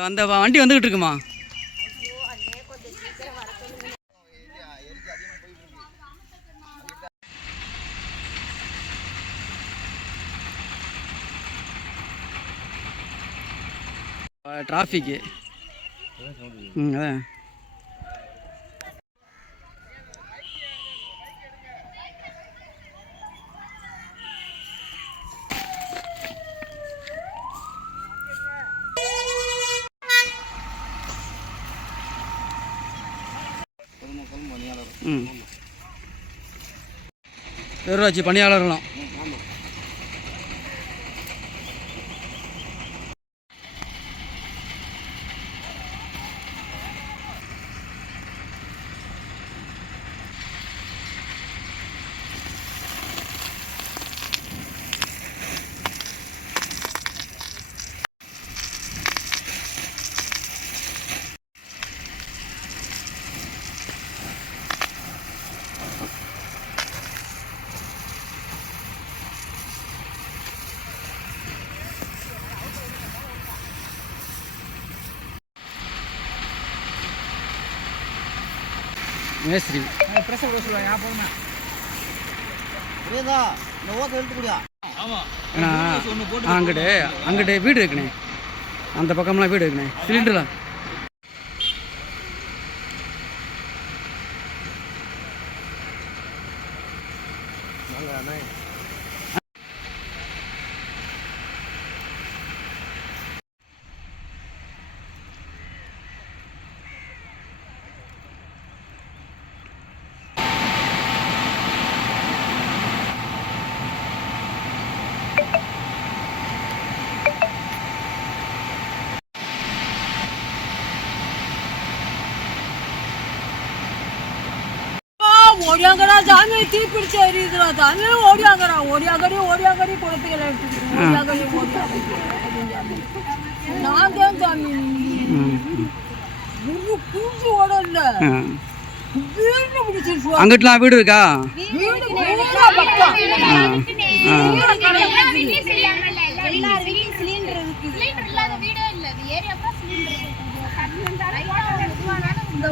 அந்த வண்டி வந்துகிட்டு இருக்குமா? டிராஃபிக்கு ம் அதான் ம் பேரூராட்சி பணியாளர்களும் மேஸ்திரி. புரியுதா? இந்த ஓசை இழுத்துக்கூடியா ஏன்னா அங்கிட்டு அங்கிட்டு வீடு இருக்குண்ணே. அந்த பக்கம்லாம் வீடு இருக்குண்ணே. சிலிண்டர்லாம். ஓடியாங்கடா ഓടിയാങ്കട ജാമ്യം തീപിടിച്ച് എറിയുന്നു അത് അങ്ങനെ ഓടിയാങ്കട ഓടിയാങ്കടി ഓടിയാങ്കടി കൊടുത്തുകളെ ഓടിയാങ്കടി ഓടിയാങ്കടി നാഗം ജാമ്യം ஒரு குஞ்சு ஓடல வீடு பிடிச்சிருச்சு அங்கிட்டலாம் வீடு இருக்கா வீடு பூரா பக்கம் சிலிண்டர் இருக்குது இந்த